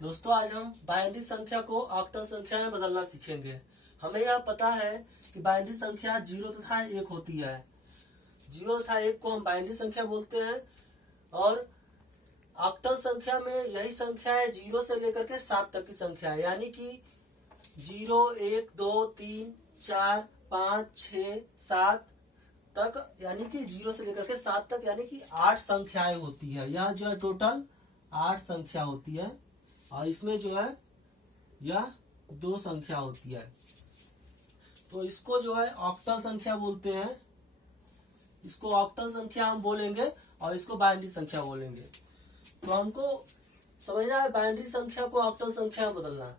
दोस्तों आज हम बाइनरी संख्या को ऑक्टल संख्या में बदलना सीखेंगे। हमें यह पता है कि बाइनरी संख्या 0 तथा 1 होती है। 0 तथा 1 को हम बाइनरी संख्या बोलते हैं और ऑक्टल संख्या में यही संख्या है 0 से लेकर के 7 तक की संख्या है, यानी कि 0, 1, 2, 3, 4, 5, 6, 7 तक, यानी कि 0 से लेकर के 7 तक, यानी कि 8 संख्याएं होती है। यह जो है टोटल 8 संख्या होती है और इसमें जो है यह 2 संख्या होती है। तो इसको जो है ऑक्टल संख्या बोलते हैं। इसको ऑक्टल संख्या हम बोलेंगे और इसको बाइनरी संख्या बोलेंगे। तो हमको समझना है बाइनरी संख्या को ऑक्टल संख्या में बदलना।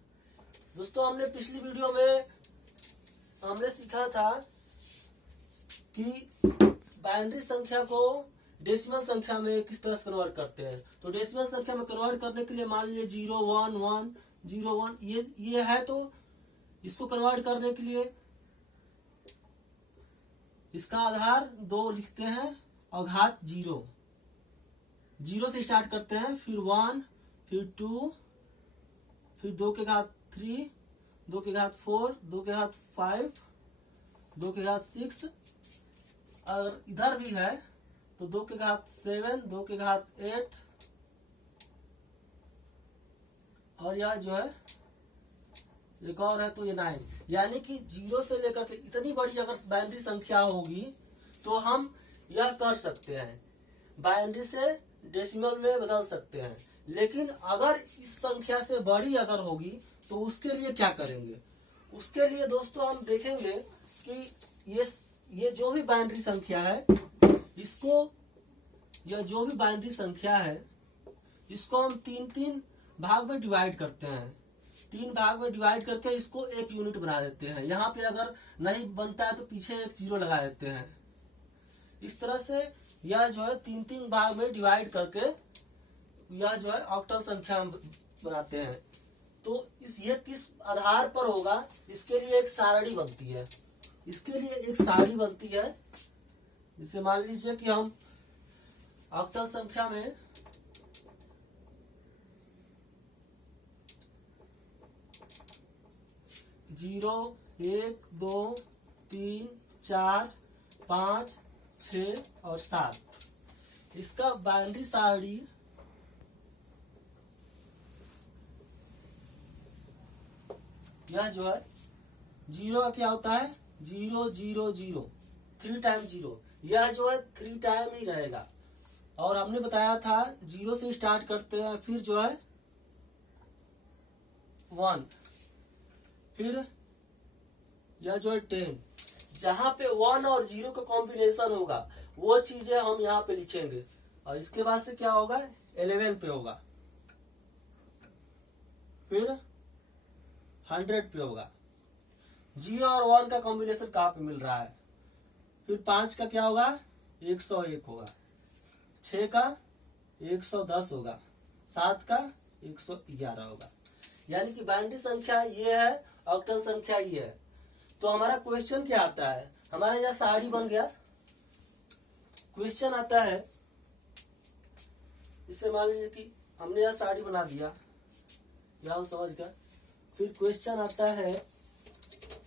दोस्तों हमने पिछली वीडियो में हमने सीखा था कि बाइनरी संख्या को डेसिमल संख्या में किस तरह से कन्वर्ट करते हैं। तो डेसिमल संख्या में कन्वर्ट करने के लिए मान लीजिए 0, 1, 1, 0, 1 ये है, तो इसको कन्वर्ट करने के लिए इसका आधार 2 लिखते हैं और घात 0 से स्टार्ट करते हैं, फिर 1, फिर 2, फिर 2 के घात 3, 2 के घात 4, 2 के घात 5, 2 के घात 6, और इधर भी है तो 2 के घात 7, 2 के घात 8, और यह जो है एक और है तो ये 9। यानी कि 0 से लेकर के इतनी बड़ी अगर बाइनरी संख्या होगी तो हम यह कर सकते हैं, बाइनरी से डेसिमल में बदल सकते हैं। लेकिन अगर इस संख्या से बड़ी अगर होगी तो उसके लिए क्या करेंगे? उसके लिए दोस्तों हम देखेंगे कि ये जो भी बाइनरी संख्या है, इसको यह जो भी बाइनरी संख्या है इसको हम 3 भाग में डिवाइड करते हैं। 3 भाग में डिवाइड करके इसको एक यूनिट बना देते हैं। यहाँ पे अगर नहीं बनता है तो पीछे एक 0 लगा देते हैं। इस तरह से यह जो है 3 भाग में डिवाइड करके यह जो है ऑक्टल संख्या बनाते हैं। तो ये किस आधार पर होगा, इसके लिए एक सारणी बनती है। इसके लिए एक सारणी बनती है, जिसे मान लीजिए कि हम ऑक्टल संख्या में जीरो, 1, 2, 3, 4, 5, 6 और 7, इसका बाइनरी सारणी यह जो है 0 का क्या होता है, 0, 0, 0, 3 टाइम 0, यह जो है 3 टाइम ही रहेगा। और हमने बताया था 0 से स्टार्ट करते हैं, फिर जो है 1, फिर यह जो है 10। जहां पे 1 और 0 का कॉम्बिनेशन होगा वो चीजें हम यहाँ पे लिखेंगे। और इसके बाद से क्या होगा, 11 पे होगा, फिर 100 पे होगा। 0 और 1 का कॉम्बिनेशन कहाँ पे मिल रहा है, फिर 5 का क्या होगा, 101 होगा, 6 का 110 होगा, 7 का 111 होगा। यानी कि बाइनरी संख्या ये है, ऑक्टल संख्या ये है। तो हमारा क्वेश्चन क्या आता है, हमारा यहाँ सारणी बन गया। क्वेश्चन आता है, इसे मान लीजिए कि हमने यह सारणी बना दिया, यह हम समझ गए। फिर क्वेश्चन आता है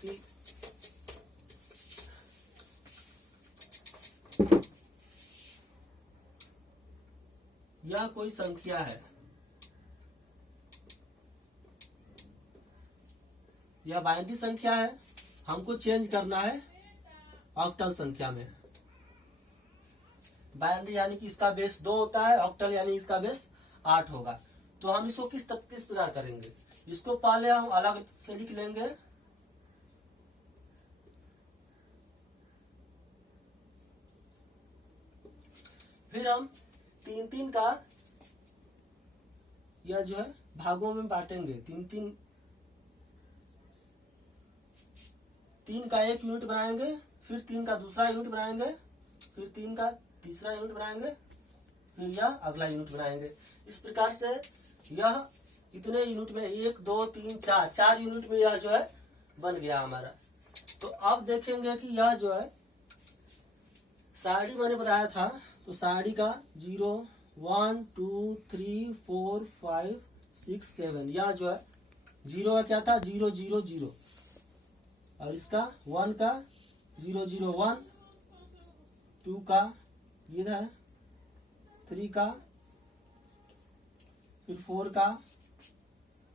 कि यह कोई संख्या है, यह बाइनरी संख्या है, हमको चेंज करना है ऑक्टल संख्या में। बाइनरी यानी कि इसका बेस 2 होता है, ऑक्टल यानी इसका बेस 8 होगा। तो हम इसको किस प्रकार करेंगे, इसको पहले हम अलग से लिख लेंगे। फिर हम 3 का यह जो है भागों में बांटेंगे। 3 का एक यूनिट बनाएंगे, फिर 3 का दूसरा यूनिट बनाएंगे, फिर 3 का तीसरा यूनिट बनाएंगे, फिर यह अगला यूनिट बनाएंगे। इस प्रकार से यह इतने यूनिट में 1, 2, 3, 4 यूनिट में यह जो है बन गया हमारा। तो अब देखेंगे कि यह जो है सारणी मैंने बताया था, तो सारणी का 0, 1, 2, 3, 4, 5, 6 7। यह जो है 0 का क्या था 0 0 0, और इसका 1 का 0 0 1, 2 का ये है 3 का, फिर 4 का,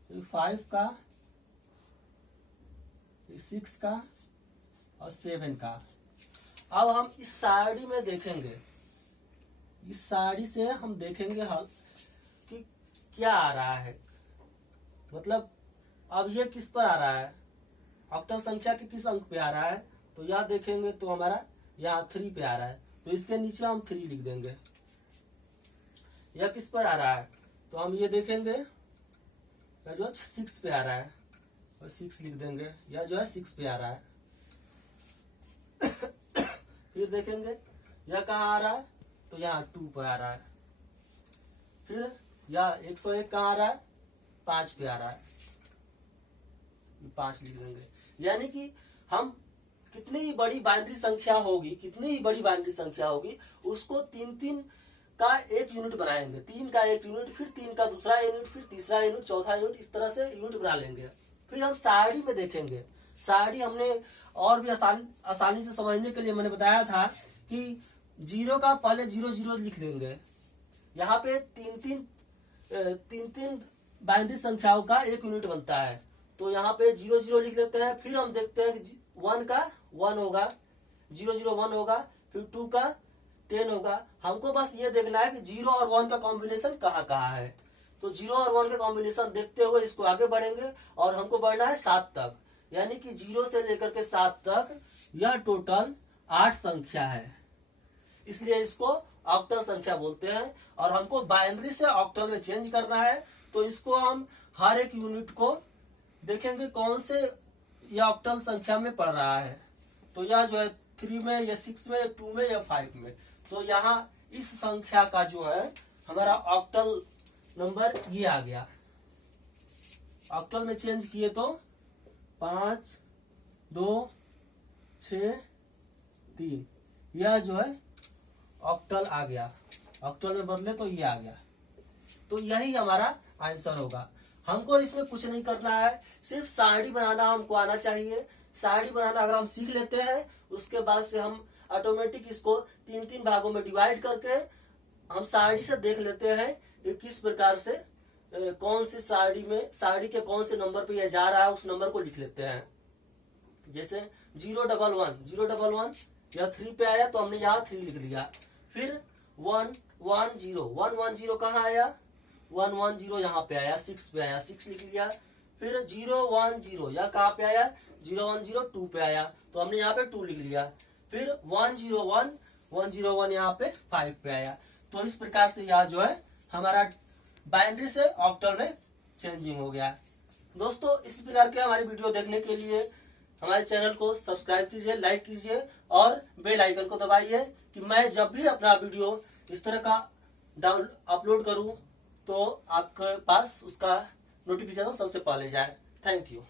फिर 5 का, फिर 6 का और 7 का। अब हम इस सारणी में देखेंगे, इस सारणी से हम देखेंगे हल कि क्या आ रहा है, मतलब अब ये किस पर आ रहा है, ऑक्टल संख्या के किस अंक पे आ रहा है। तो यह देखेंगे तो हमारा यहाँ 3 पे आ रहा है, तो इसके नीचे हम 3 लिख देंगे। यह किस पर आ रहा है, तो हम ये देखेंगे यह जो 6 पे आ रहा है, और 6 लिख देंगे। यह जो है 6 पे आ रहा है। फिर देखेंगे यह कहाँ आ रहा है, तो यहाँ 2 पे आ रहा है। फिर यह 101 कहाँ आ रहा है, 5 पे आ रहा है, 5 लिख देंगे। यानी कि हम कितनी ही बड़ी बाइनरी संख्या होगी, कितनी ही बड़ी बाइनरी संख्या होगी, उसको 3 का एक यूनिट बनाएंगे, 3 का एक यूनिट, फिर 3 का दूसरा यूनिट, फिर तीसरा यूनिट, चौथा यूनिट, इस तरह से यूनिट बना लेंगे। फिर हम सारणी में देखेंगे। सारणी हमने और भी आसानी से समझने के लिए मैंने बताया था कि 0 का पहले 0 0 लिख देंगे। यहाँ पे 3 बाइनरी संख्याओं का एक यूनिट बनता है, तो यहाँ पे 0 0 लिख देते हैं। फिर हम देखते हैं कि 1 का 1 होगा, 0 0 1 होगा, फिर 2 का 10 होगा। हमको बस ये देखना है कि 0 और 1 का कॉम्बिनेशन कहाँ कहाँ है। तो 0 और 1 का कॉम्बिनेशन देखते हुए इसको आगे बढ़ेंगे, और हमको बढ़ना है 7 तक, यानी कि 0 से लेकर के 7 तक यह टोटल 8 संख्या है, इसलिए इसको ऑक्टल संख्या बोलते हैं। और हमको बाइनरी से ऑक्टल में चेंज करना है, तो इसको हम हर एक यूनिट को देखेंगे कौन से यह ऑक्टल संख्या में पड़ रहा है। तो यह जो है 3 में या 6 में या 2 में या 5 में। तो यहाँ इस संख्या का जो है हमारा ऑक्टल नंबर ये आ गया। ऑक्टल में चेंज किए तो 5 2 6 3, यह जो है ऑक्टल आ गया। ऑक्टल में बदले तो ये आ गया। तो यही हमारा आंसर होगा। हमको इसमें कुछ नहीं करना है, सिर्फ सारणी बनाना हमको आना चाहिए। सारणी बनाना अगर हम सीख लेते हैं, उसके बाद से हम ऑटोमेटिक इसको 3 भागों में डिवाइड करके हम सारणी से देख लेते हैं कि किस प्रकार से कौन सी सारणी में, सारणी के कौन से नंबर पे यह जा रहा है, उस नंबर को लिख लेते हैं। जैसे 0 1 1 0 1 1 यह 3 पे आया, तो हमने यहाँ 3 लिख दिया। फिर 1 1 0 1 1 0 कहाँ आया, 1 1 0 यहाँ पे आया, 6 पे आया, 6 लिख लिया। फिर 0 1 0 यह कहाँ पे आया, 0 1 0 2 पे आया, तो हमने यहाँ पे 2 लिख लिया। फिर 1 0 1 1 यहाँ पे 5 पे आया। तो इस प्रकार से यह जो है हमारा बाइनरी से ऑक्टल में चेंजिंग हो गया। दोस्तों, इस प्रकार के हमारी वीडियो देखने के लिए हमारे चैनल को सब्सक्राइब कीजिए, लाइक कीजिए और बेल आइकन को दबाइए, कि मैं जब भी अपना वीडियो इस तरह का अपलोड करूं तो आपके पास उसका नोटिफिकेशन सबसे पहले जाए। Thank you.